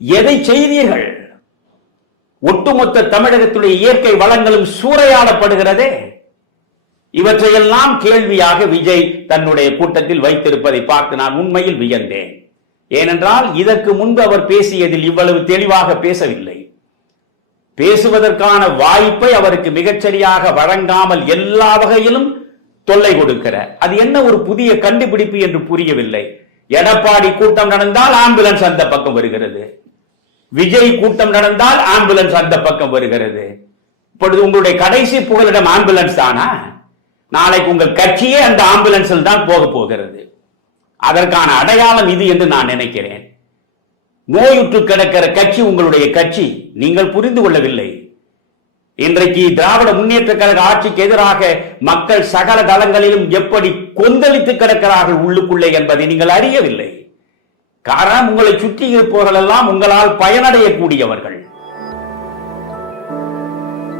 எதை செய்தீர்கள்? ஒட்டுமொத்த தமிழகத்துடைய இயற்கை வளங்களும் சூறையாடப்படுகிறதே. இவற்றையெல்லாம் கேள்வியாக விஜய் தன்னுடைய கூட்டத்தில் வைத்திருப்பதை பார்த்து நான் உண்மையில் வியந்தேன். ஏனென்றால் இதற்கு முன்பு அவர் பேசியதில் இவ்வளவு தெளிவாக பேசவில்லை. பேசுவதற்கான வாய்ப்பை அவருக்கு மிகச்சரியாக வழங்காமல் எல்லா வகையிலும் தொல்லை கொடுக்கிற அது என்ன ஒரு புதிய கண்டுபிடிப்பு என்று புரியவில்லை. எடப்பாடி கூட்டம் நடந்தால் ஆம்புலன்ஸ் அந்த பக்கம் வருகிறது. விஜய் கூட்டம் நடந்தால் ஆம்புலன்ஸ் அந்த பக்கம் வருகிறது. இப்பொழுது உங்களுடைய கடைசி புகலிடம் ஆம்புலன்ஸ் தானா? நாளைக்கு உங்கள் கட்சியே அந்த ஆம்புலன்ஸில் தான் போக போகிறது. அதற்கான அடையாளம் இது என்று நான் நினைக்கிறேன். நோயுற்று கிடக்கிற கட்சி உங்களுடைய கட்சி. நீங்கள் புரிந்து கொள்ளவில்லை. இன்றைக்கு திராவிட முன்னேற்ற கழக ஆட்சிக்கு எதிராக மக்கள் சகல தளங்களிலும் எப்படி கொந்தளித்து கிடக்கிறார்கள் உள்ளுக்குள்ளே என்பதை நீங்கள் அறியவில்லை. காரணம் உங்களை சுற்றி இருப்பவர்கள் எல்லாம் உங்களால் பயனடையக்கூடியவர்கள்.